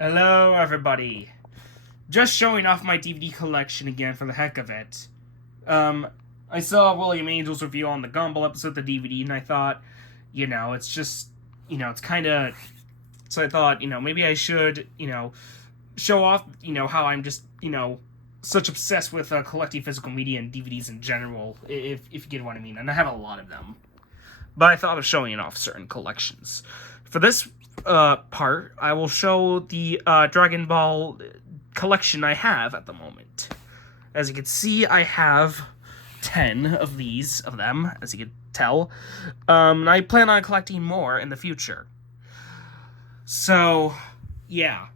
Hello, everybody. Just showing off my DVD collection again for the heck of it. Um, I saw William Angel's review on the Gumball episode of the DVD, and I thought, it's just, it's kind of. So I thought, maybe I should, show off, how I'm just, such obsessed with collecting physical media and DVDs in general, if you get what I mean. And I have a lot of them. But I thought of showing off certain collections. For this part, I will show the Dragon Ball collection I have at the moment. As you can see, I have 10 of them, as you can tell. And I plan on collecting more in the future. So, yeah.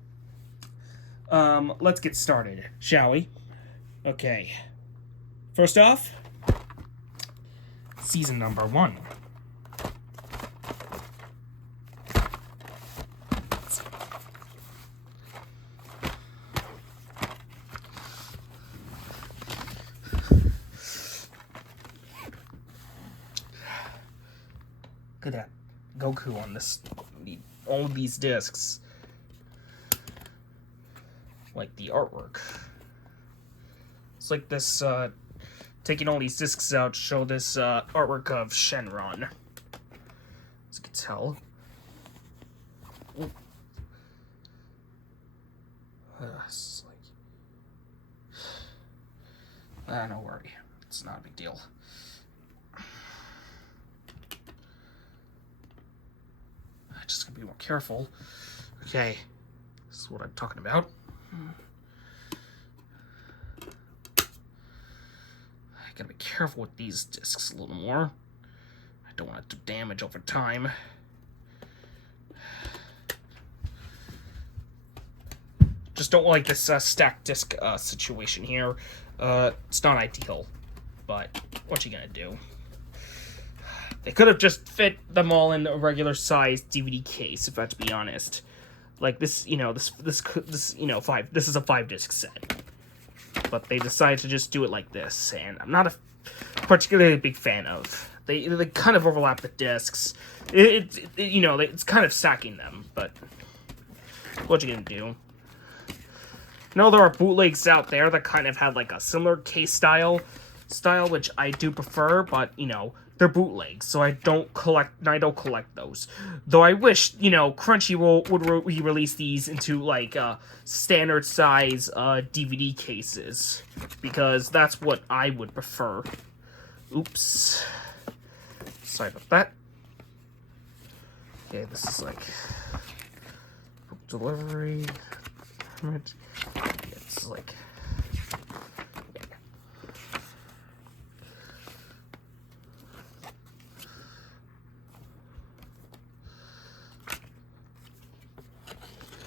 Let's get started, shall we? Okay. First off, season number 1. Look at that Goku on all of these discs. Like the artwork. It's like this, taking all these discs out to show this artwork of Shenron. As you can tell. It's like... don't worry. It's not a big deal. Just gonna be more careful. Okay, this is what I'm talking about. I gotta be careful with these discs a little more. I don't want it to damage over time. Just don't like this stacked disc situation here. It's not ideal, but what you gonna do? They could have just fit them all in a regular sized DVD case, if I have to be honest. Like this, this is a 5-disc set. But they decided to just do it like this, and I'm not a particularly big fan of. They kind of overlap the discs. It's kind of stacking them, but what you gonna do? No, there are bootlegs out there that kind of have like a similar case style, which I do prefer, but they're bootlegs, so I don't collect those. Though I wish, Crunchyroll would re-release these into, like, standard size DVD cases. Because that's what I would prefer. Oops. Sorry about that. Okay, this is, like... delivery... It's, like...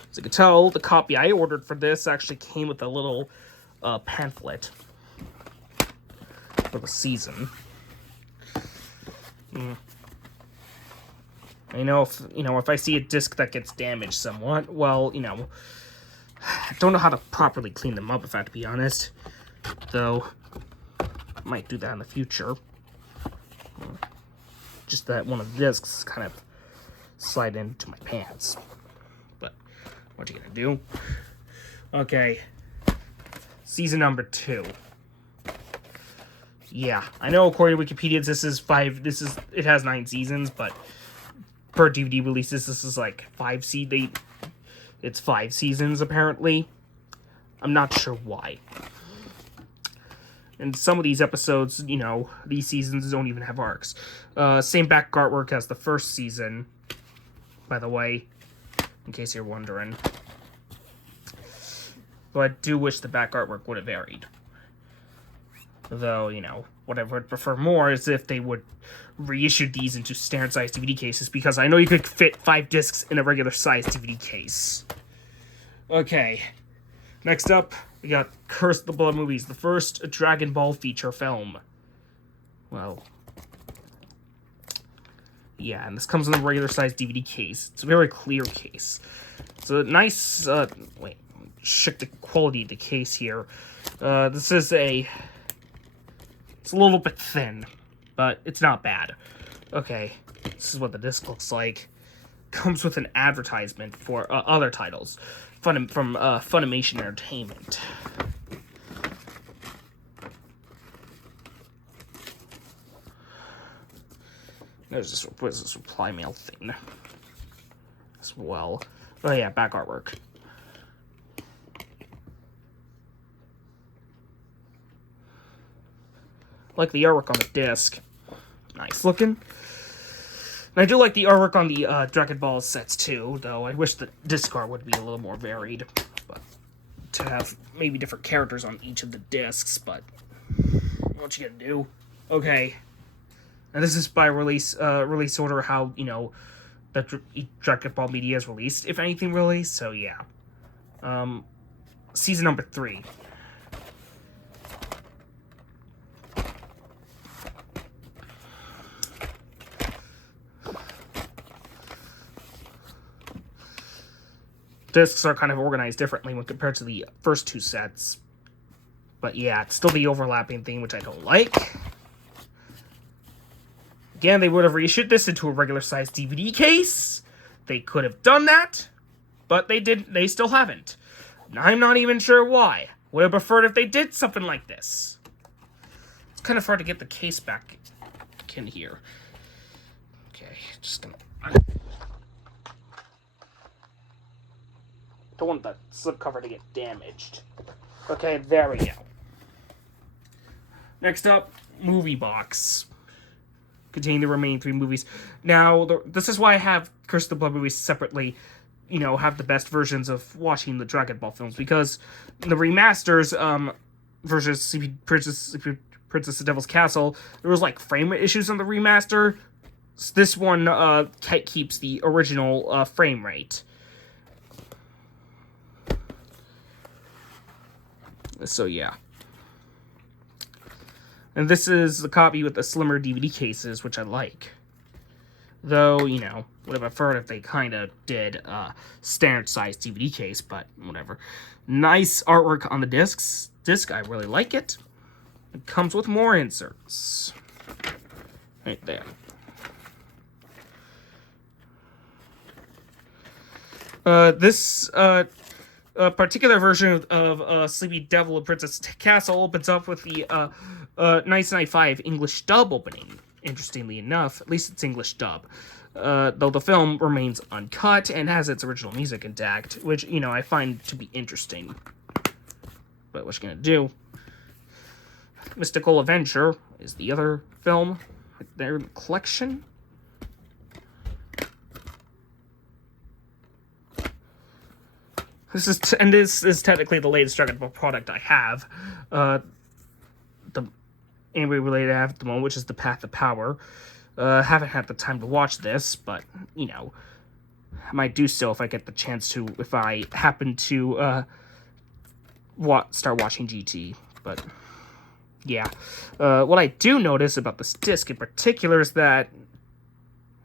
As you can tell, the copy I ordered for this actually came with a little pamphlet for the season. I know if I see a disc that gets damaged somewhat, well, I don't know how to properly clean them up, if I have to be honest. Though, I might do that in the future. Just that one of the discs kind of slide into my pants. What you gonna do? Okay. Season number 2. Yeah, I know according to Wikipedia it has 9 seasons, but per DVD releases this is like 5 it's 5 seasons apparently. I'm not sure why. And some of these episodes, these seasons don't even have arcs. Same back artwork as the first season, by the way. In case you're wondering. Though I do wish the back artwork would have varied. Though, what I would prefer more is if they would reissue these into standard-sized DVD cases, because I know you could fit 5 discs in a regular-sized DVD case. Okay. Next up, we got Curse of the Blood movies, the first Dragon Ball feature film. Well... yeah, and this comes in a regular-sized DVD case. It's a very clear case. It's a nice, check the quality of the case here. This is it's a little bit thin, but it's not bad. Okay, this is what the disc looks like. comes with an advertisement for other titles from Funimation Entertainment. There's this reply mail thing as well. Oh yeah, back artwork. Like the artwork on the disc. Nice looking. And I do like the artwork on the Dragon Ball sets too, though I wish the disc art would be a little more varied. But to have maybe different characters on each of the discs, but what you gonna do? Okay. And this is by release order, how, you know, the Dragon Ball media is released, if anything really, so yeah. Season number 3. Discs are kind of organized differently when compared to the first 2 sets. But yeah, it's still the overlapping thing, which I don't like. Again, they would have reissued this into a regular-sized DVD case. They could have done that, but they didn't. They still haven't. And I'm not even sure why. Would have preferred if they did something like this. It's kind of hard to get the case back in here. Okay, just gonna... Don't want the slipcover to get damaged. Okay, there we go. Next up, movie box. Containing the remaining 3 movies. Now, this is why I have Curse of the Blood movies separately, you know, have the best versions of watching the Dragon Ball films, because the remasters, versus Princess of Devil's Castle, there was, like, frame rate issues on the remaster. This one, keeps the original, frame rate. So, yeah. And this is the copy with the slimmer DVD cases, which I like. Though, you know, would have preferred if they kind of did a standard-sized DVD case, but whatever. Nice artwork on the disc, I really like it. It comes with more inserts. Right there. This particular version of Sleepy Devil and Princess Castle opens up with the 1995 English dub opening, interestingly enough. At least it's English dub. Though the film remains uncut and has its original music intact, which, you know, I find to be interesting. But what you gonna do? Mystical Avenger is the other film right there in the collection. This is technically the latest Dragon Ball product I have. The anime-related I have at the moment, which is The Path of Power. Haven't had the time to watch this, but, you know, I might do so if I get the chance to, if I happen to start watching GT. But, yeah. What I do notice about this disc in particular is that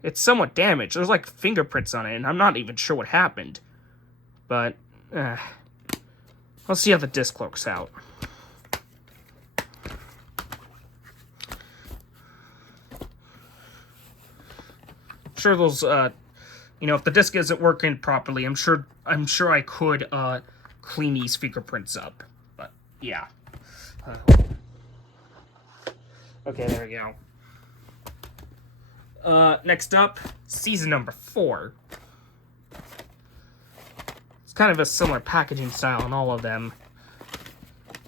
it's somewhat damaged. There's, like, fingerprints on it, and I'm not even sure what happened. But, I'll see how the disc works out. Sure those, you know, if the disc isn't working properly, I'm sure I could, clean these fingerprints up. But, yeah. Okay, there we go. Next up, season number 4. It's kind of a similar packaging style in all of them.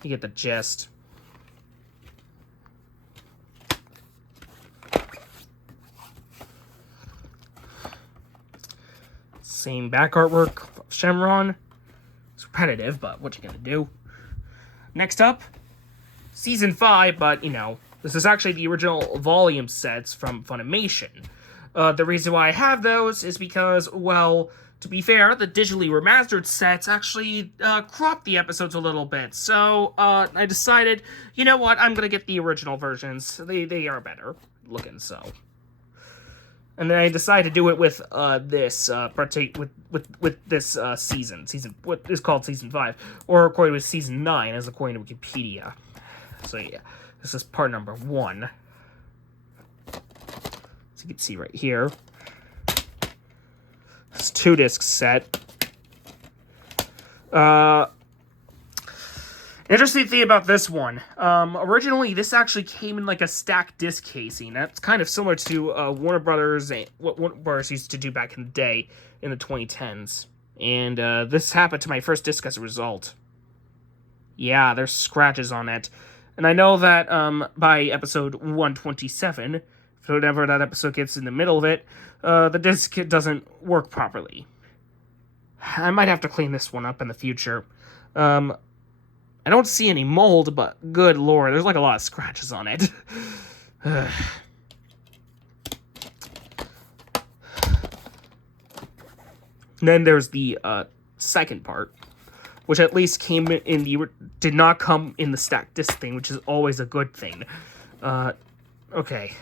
You get the gist. Same back artwork of Shenron. It's repetitive, but what you gonna do? Next up, season 5, but, you know, this is actually the original volume sets from Funimation. The reason why I have those is because, well, to be fair, the digitally remastered sets actually cropped the episodes a little bit. So I decided, you know what, I'm gonna get the original versions. They are better looking, so. And then I decided to do it with this with this season what is called season 5, or according to season 9 as according to Wikipedia. So yeah, this is part number 1. So you can see right here. It's 2-disc set. Interesting thing about this one. Originally, this actually came in like a stacked disc casing. That's kind of similar to Warner Brothers, what Warner Brothers used to do back in the day in the 2010s. And this happened to my first disc as a result. Yeah, there's scratches on it. And I know that by episode 127, whenever that episode gets in the middle of it, the disc doesn't work properly. I might have to clean this one up in the future. I don't see any mold, but good lord, there's like a lot of scratches on it. Then there's the second part, which at least came in the did not come in the stacked disc thing, which is always a good thing. Okay.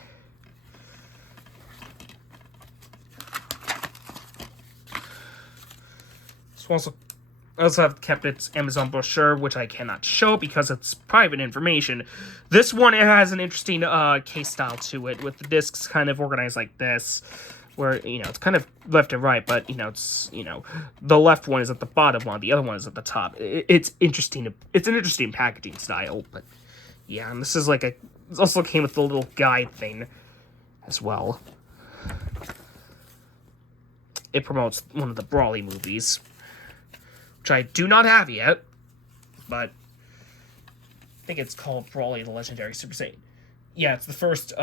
So I also have kept its Amazon brochure, which I cannot show because it's private information. This one, it has an interesting case style to it, with the discs kind of organized like this, where, it's kind of left and right, but, it's, the left one is at the bottom one, the other one is at the top. It's interesting. It's an interesting packaging style, but, yeah, and this is like it also came with the little guide thing as well. It promotes one of the Brawly movies, which I do not have yet, but I think it's called Brawly the Legendary Super Saiyan. Yeah, it's the first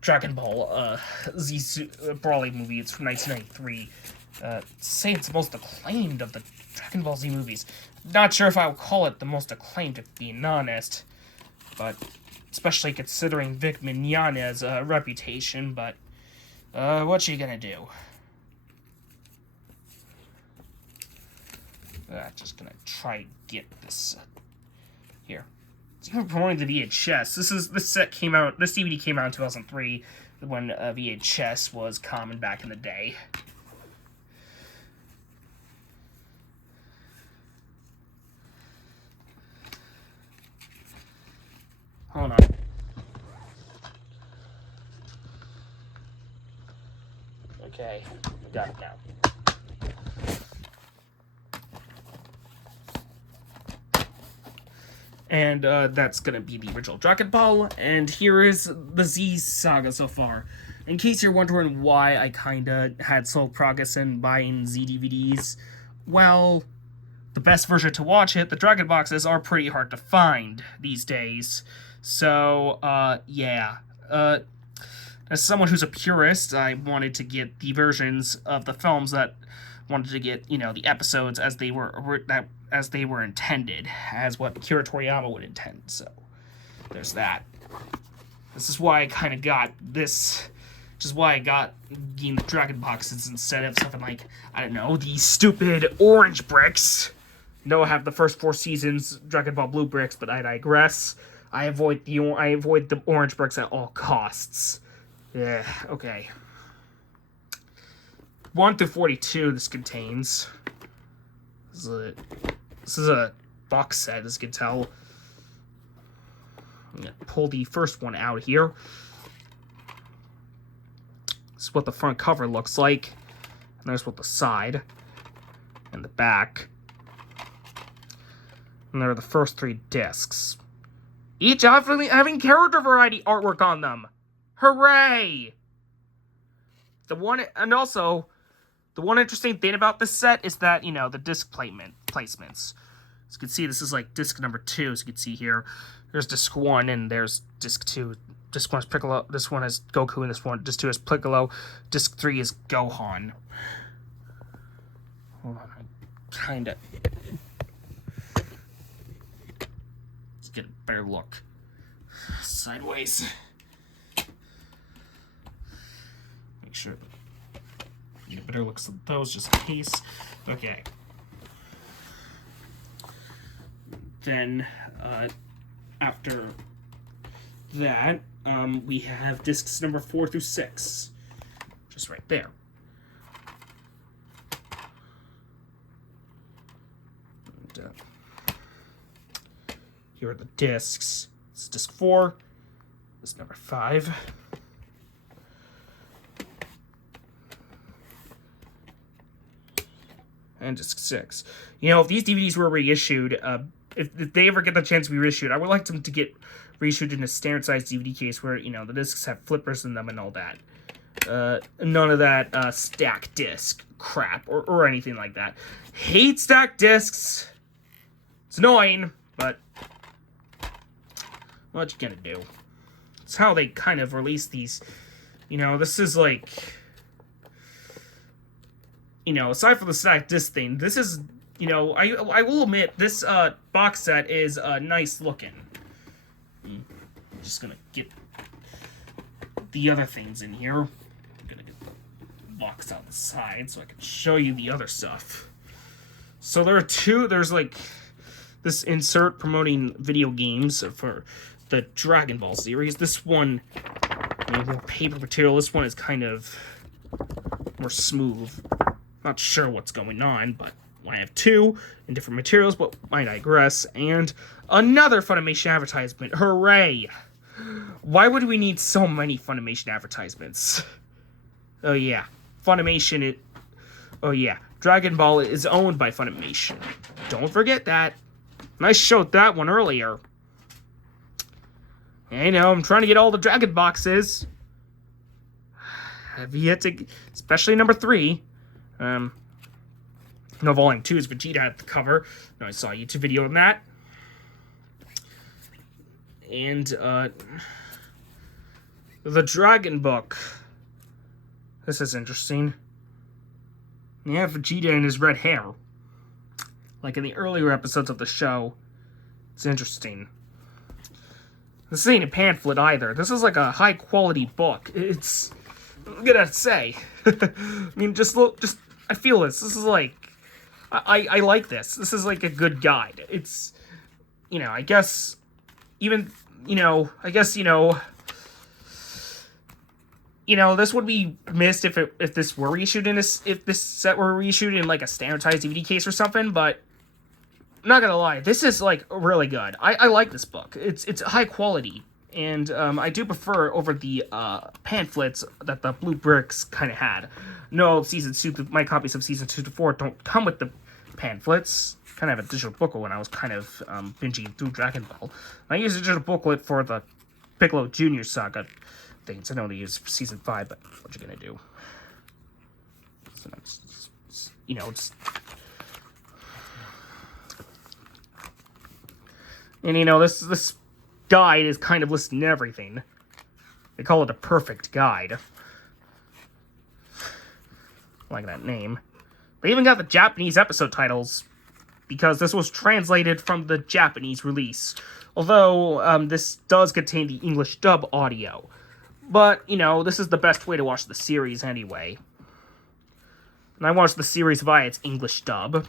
Dragon Ball Z Brawly movie. It's from 1993. Say it's the most acclaimed of the Dragon Ball Z movies. Not sure if I would call it the most acclaimed, if being honest, but especially considering Vic Mignogna's reputation, but what you gonna do? Just gonna try to get this here. It's even promoting the VHS. This set came out. This DVD came out in 2003, when VHS was common back in the day. Hold on. Okay, got it now. And that's going to be the original Dragon Ball, and here is the Z saga so far. In case you're wondering why I kinda had slow progress in buying Z DVDs, well, the best version to watch it, the Dragon boxes, are pretty hard to find these days. So, yeah. As someone who's a purist, I wanted to get the versions of the films that wanted to get, the episodes as they were intended, as what Akira Toriyama would intend. So, there's that. This is why I kind of got this, which is why I got the Dragon boxes instead of something like, I don't know, these stupid orange bricks. No, I have the first 4 seasons Dragon Ball Blue bricks, but I digress. I avoid the orange bricks at all costs. Yeah, okay. 1 through 42 this contains. This is a box set, as you can tell. I'm gonna pull the first one out here. This is what the front cover looks like. And there's what the side and the back. And there are the first 3 discs. Each having character variety artwork on them. Hooray! The one interesting thing about this set is that, the disc placements. As you can see, this is like disc number 2, as you can see here. There's disc 1, and there's disc 2. Disc 1 is Piccolo, this one is Goku, and disc 2 is Piccolo. Disc 3 is Gohan. Hold on, kinda... Let's get a better look. Sideways. Make sure get a better looks at those, just in case. Okay. Then, after that, we have discs number 4 through 6. Just right there. And, here are the discs. This is disc 4. This is number 5. and disc 6. You know, if these DVDs were reissued, if they ever get the chance to be reissued, I would like them to get reissued in a standard sized DVD case where, you know, the discs have flippers in them and all that. None of that stack disc crap or anything like that. Hate stack discs. It's annoying, but what you gonna do? It's how they kind of release these. You know, this is like, you know, aside from the stack disc thing, this is, you know, I will admit this box set is nice looking. I'm just gonna get the other things in here. I'm gonna get the box on the side so I can show you the other stuff. So there's like this insert promoting video games for the Dragon Ball series. This one, you know, more paper material. This one is kind of more smooth. Not sure what's going on, but I have two in different materials, but I digress. And another Funimation advertisement. Hooray! Why would we need so many Funimation advertisements? Oh yeah, Funimation. Oh yeah, Dragon Ball is owned by Funimation. Don't forget that. And I showed that one earlier. I know, I'm trying to get all the Dragon boxes. Have yet to, especially number 3. No, Volume 2 is Vegeta at the cover. No, I saw a YouTube video on that. And, the Dragon Book. This is interesting. Yeah, Vegeta and his red hair. Like in the earlier episodes of the show. It's interesting. This ain't a pamphlet either. This is like a high-quality book. It's... I'm gonna say. I mean, just look... I feel this. This is like... I like this. This is like a good guide. It's... You know, I guess... Even... You know... I guess, you know... You know, this would be missed if this were reissued in if this set were reissued in like a standardized DVD case or something, but I'm not gonna lie, this is like really good. I like this book. It's high quality, and I do prefer over the pamphlets that the Blue Bricks kind of had. No, my copies of season 2 to 4 don't come with the pamphlets. Kind of have a digital booklet when I was kind of binging through Dragon Ball. I used a digital booklet for the Piccolo Jr. saga things. I know they use for season 5, but what you gonna do? So it's, you know, it's... And, you know, this guide is kind of listing everything. They call it a perfect guide. I like that name. They even got the Japanese episode titles, because this was translated from the Japanese release. Although, this does contain the English dub audio. But, you know, this is the best way to watch the series anyway. And I watched the series via its English dub.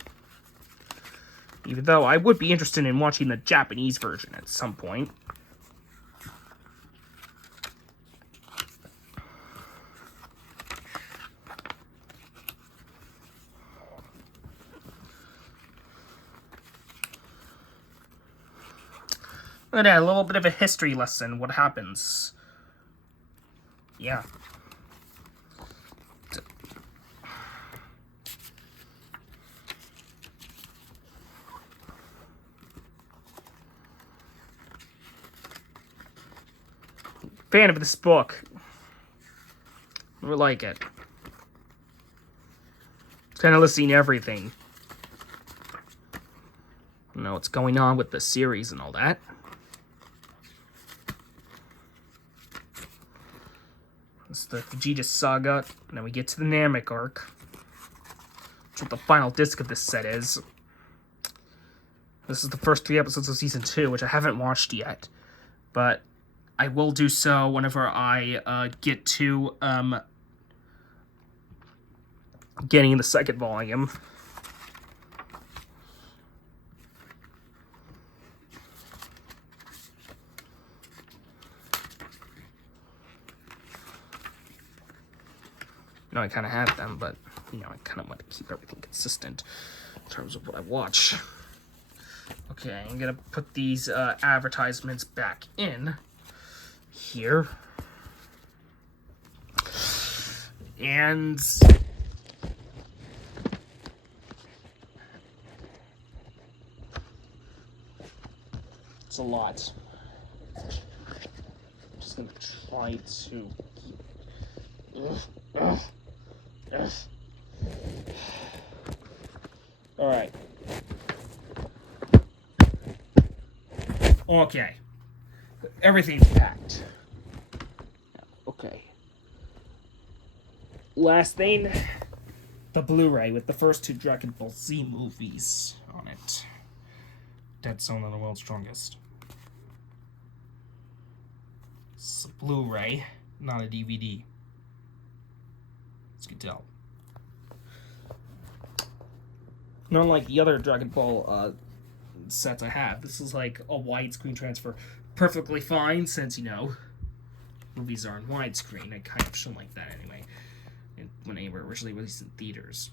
Even though I would be interested in watching the Japanese version at some point. And a little bit of a history lesson. What happens? Yeah. Fan of this book. I like it. It's kind of listing everything. You know what's going on with the series and all that. It's the Vegeta saga, and then we get to the Namek arc. That's what the final disc of this set is. This is the first 3 episodes of Season 2, which I haven't watched yet. But I will do so whenever I get to getting the second volume. You know, I kind of have them, but, you know, I kind of want to keep everything consistent in terms of what I watch. Okay, I'm going to put these advertisements back in here. hurts a lot. I'm just gonna try to keep... Alright. Okay. Everything's packed. Okay. Last thing, the Blu-ray with the first 2 Dragon Ball Z movies on it. Dead Zone and the World's Strongest. It's a Blu-ray, not a DVD. As you can tell. Not like the other Dragon Ball sets I have. This is like a widescreen transfer. Perfectly fine, since, you know, movies are in widescreen. I kind of should like that anyway. And when they were originally released in theaters,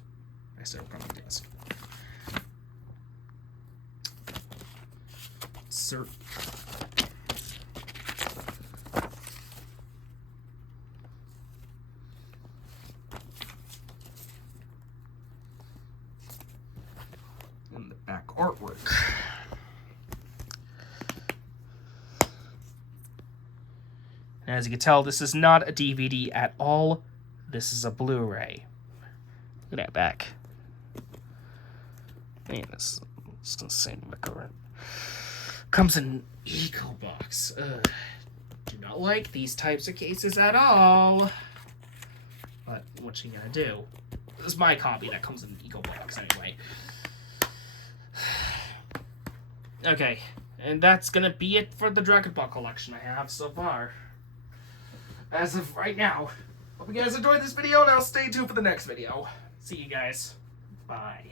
I set up on the disc. Insert. And the back artwork. And as you can tell, this is not a DVD at all. This is a Blu-ray. Look at that back. Man, this is insane. Comes in an eco box. Do not like these types of cases at all. But what you gonna do? This is my copy that comes in an eco box anyway. Okay, and that's gonna be it for the Dragon Ball collection I have so far. As of right now. Hope you guys enjoyed this video, and I'll stay tuned for the next video. See you guys. Bye.